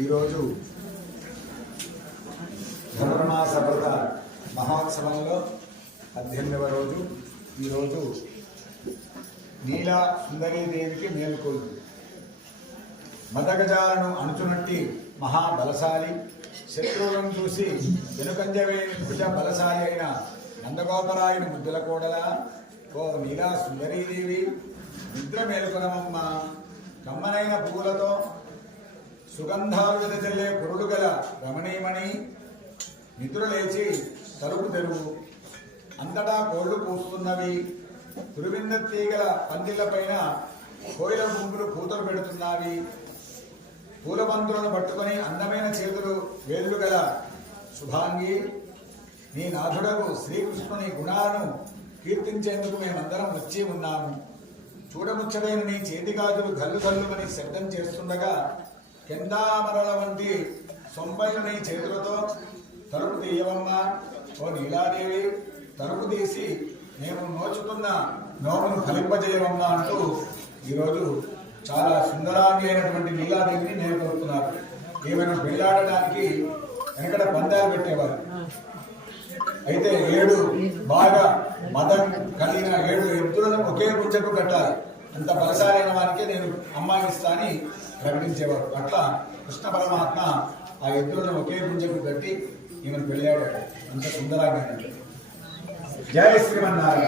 ఈరోజు ధనుర్మాస వ్రత మహోత్సవంలో 18వ రోజు. ఈరోజు నీలా సుందరీదేవికి మేలుకొల్పు. మదగజాలను అణుచునట్టి మహాబలశాలి, శత్రువులను చూసి వెనుకంజవేనుకుట బలశాలి అయిన నందగోపరాయుని ముద్దుల కోడల ఓ నీలా సుందరీదేవి, నిద్ర మేలుకొనమమ్మ. కమ్మనైన పువ్వులతో సుగంధాలు వెదజల్లే పురుడు గల రమణీయమణి, నిద్ర లేచి తలుపు తెరువు. అంతటా కోళ్లు కూస్తున్నవి, తురువింద తీగల పందిళ్ల పైన కోయిల గుంపులు కూతురు పెడుతున్నవి. పూల బంతులను పట్టుకొని అందమైన చేతులు వేళ్ళు గల శుభాంగి, నీ నాథుడకు శ్రీకృష్ణుని గుణాలను కీర్తించేందుకు మేమందరం వచ్చి ఉన్నాము. చూడముచ్చటైన నీ చేతి గాజులు గల్లు గల్లుమని శబ్దం చేస్తుండగా కెందామరల వంటి సొంపైన నీ చేతులతో తలుపు తీయవమ్మా. ఓ నీలాదేవి, తలుపు తీసి మేము నోచుకున్న నోమును ఫలింపజేయవమ్మా అంటూ ఈరోజు చాలా సుందరాంగి అయినటువంటి నీలాదేవిని నేను కోరుతున్నారు. ఏమైనా పెళ్ళాడడానికి వెనకడ పందాలు పెట్టేవారు. అయితే 7 బాగా మదం కలిగిన 7 ఎద్దులను ఒకే గుంజకు కట్టాలి. అంత బలశాలైన వారికి నేను అమ్మాయి ఇస్తా అని ప్రకటించేవారు. అట్లా కృష్ణ పరమాత్మ ఆ ఎద్దులను ఒకే గుంజకు కట్టి ఈమెను పెళ్ళాడాడు. అంత సుందరంగా. జయ శ్రీమన్నారాయణ.